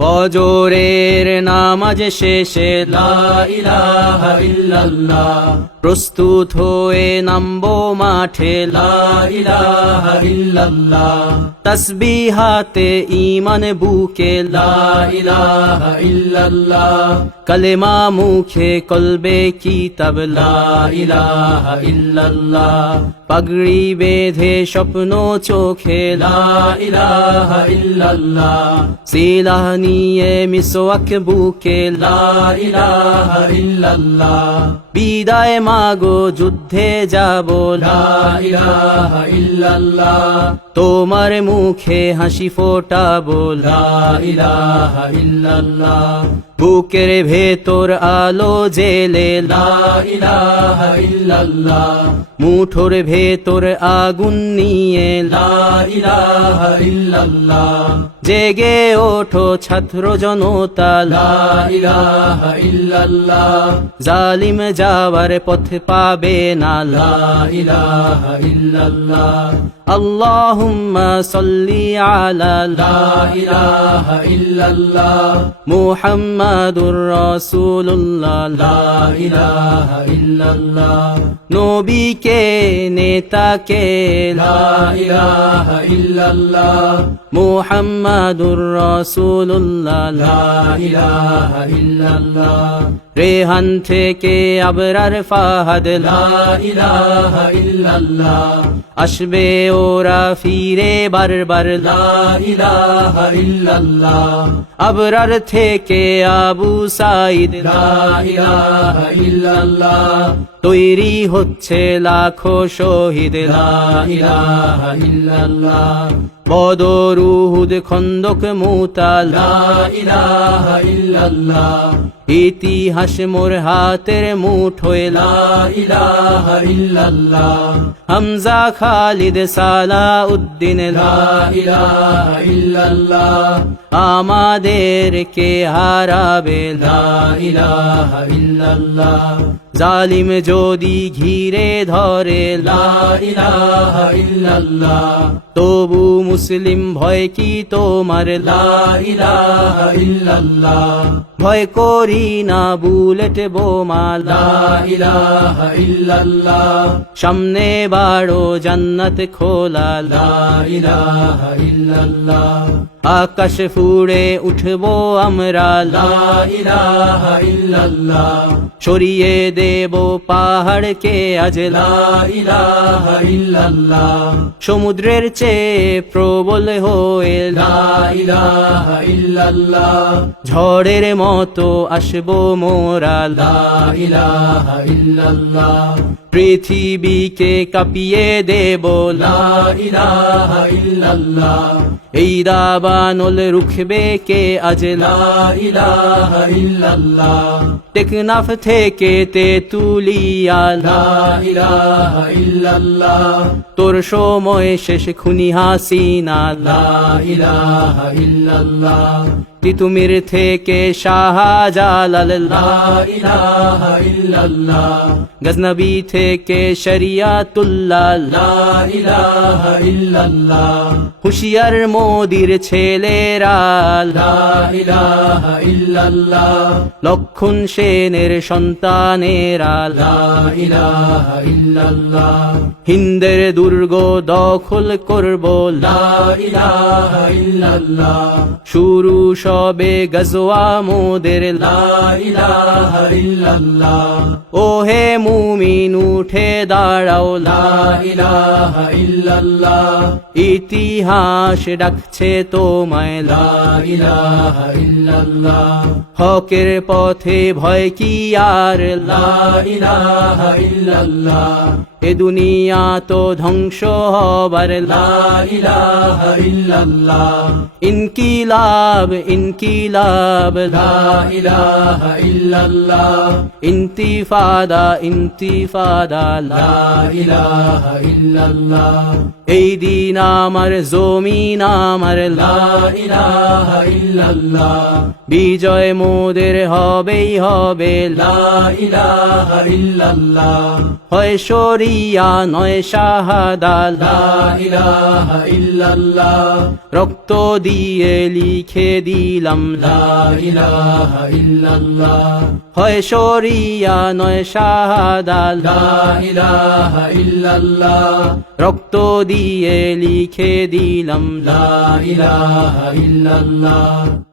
ফজরের নামাজ শেষে লা ইলাহা ইল্লাল্লাহ, প্রস্তুত হয়ে নামবো মাঠে লা ইলাহা ইল্লাল্লাহ, তাসবিহাতে ঈমান বুকে লা ইলাহা ইল্লাল্লাহ, কালেমা মুখে কলবে কিতাব লা ইলাহা ইল্লাল্লাহ, পাগড়ি বেঁধে স্বপ্ন চোখে লা ইলাহা ইল্লাল্লাহ, সিলাহ নিয়ে মিসওয়াক বুকে লা ইলাহা ইল্লাল্লাহ, বিদায় মাগো যুদ্ধে যাব লা ইলাহা ইল্লাল্লাহ, তোমার মুখে হাসি ফোটাবো লা ইলাহা ইল্লাল্লাহ, বুকের ভেতর আলো জেলে লা ইলাহা ইল্লাল্লাহ, মুঠোর ভেতর আগুন নিয়ে লা ইলাহা ইল্লাল্লাহ, জেগে ওঠো ছাত্র জনতা লা ইলাহা ইল্লাল্লাহ, জালিম যাওয়ার পথ পাবে না লা ইলাহা ইল্লাল্লাহ, আল্লাহুম্মা সাল্লি আলা লা ইলাহা ইল্লাল্লাহ, মুহাম্মাদুর রাসূলুল্লাহ লা ইলাহা ইল্লাল্লাহ, নবীকে নেতাকে লা ইলাহা ইল্লাল্লাহ, মুহাম্মাদুর রাসূলুল্লাহ লা ইলাহা ইল্লাল্লাহ, রেহান থেকে আবরার ফাহাদ লা ইলাহা ইল্লাল্লাহ, আসবে ওরা ফিরে বারবার লা ইলাহা ইল্লাল্লাহ, আবরার থেকে আবু সাঈদ লা ইলাহা ইল্লাল্লাহ, তৈরি হচ্ছে লাখো শহীদ লা ইলাহা ইল্লাল্লাহ, বদর উহুদ খন্দক মুতা লা ইলাহা ইল্লাল্লাহ, ইতিহাস মোর হাতের মুঠোয় লা ইলাহা ইল্লাল্লাহ, হামজা খালিদ সালাউদ্দিন লা ইলাহা ইল্লাল্লাহ, আমাদেরকে হারাবে লা ইলাহা ইল্লাল্লাহ, জালিম যদি ঘিরে ধরে লা ইলাহা ইল্লাল্লাহ, তবু মুসলিম ভয় কি তোমার লা ইলাহা ইল্লাল্লাহ, ভয় করি না বুলেট বোমা লা ইলাহা ইল্লাল্লাহ, সামনে বাড়ো জান্নাত খোলা লা ইলাহা ইল্লাল্লাহ, আকাশ ফুড়ে উঠবো আমরা লা ইলাহা ইল্লাল্লাহ, সরিয়ে দেব পাহাড়কে আজ লা ইলাহা ইল্লাল্লাহ, সমুদ্রের চেয়ে প্রবল হয়ে লা ইলাহা ইল্লাল্লাহ, ঝড়ের মতো আসবো মোরা লা ইলাহা ইল্লাল্লাহ, পৃথিবীকে কাঁপিয়ে দেব লা ইলাহা ইল্লাল্লাহ, এই দাবানল রুখবে কে আজ লা ইলাহা ইল্লাল্লাহ, টেকনাফ থেকে তেতুলিয়া লা ইলাহা ইল্লাল্লাহ, তোর সময় শেষ খুনি হাসিনা লা ইলাহা ইল্লাল্লাহ, তিতুমির থেকে শাহজালাল লা ইলাহা ইল্লাল্লাহ, গজনবী থেকে শরিয়াতুল্লাহ লা ইলাহা ইল্লাল্লাহ, হুশিয়ার মোদির ছেলেরা লা ইলাহা ইল্লাল্লাহ, লক্ষণ সেনের সন্তানেরা লা ইলাহা ইল্লাল্লাহ, হিন্দের দুর্গ দখল করব লা ইলাহা ইল্লাল্লাহ, শুরু সবে গজওয়া মোদের লা ইলাহা ইল্লাল্লাহ, ও হে মুমিন উঠে দাঁড়াও লা ইলাহা ইল্লাল্লাহ, ইতিহাস ডাকছে তোমায় লা ইলাহা ইল্লাল্লাহ, হকের পথে ভয় কি আর লা ইলাহা ইল্লাল্লাহ, এ দুনিয়া তো ধ্বংস হবার লা ইলাহা ইল্লাল্লাহ, ইনকিলাব ইনকিলাব লা ইলাহা ইল্লাল্লাহ, ইন্তিফাদা ইন্তিফাদা লা ইলাহা ইল্লাল্লাহ, এই দিন আমার জমিন আমার লা ইলাহা ইল্লাল্লাহ, বিজয় মোদের হবেই হবে লা ইলাহা ইল্লাল্লাহ, হয় শরীর শরিয়া নয় শাহাদা লা ইলাহা ইল্লাল্লাহ রক্ত দিয়ে লিখে দিলাম লা ইলাহা ইল্লাল্লাহ হয় শরিয়া নয় শাহাদা লা ইলাহা ইল্লাল্লাহ রক্ত দিয়ে লিখে দিলাম লা ইলাহা ইল্লাল্লাহ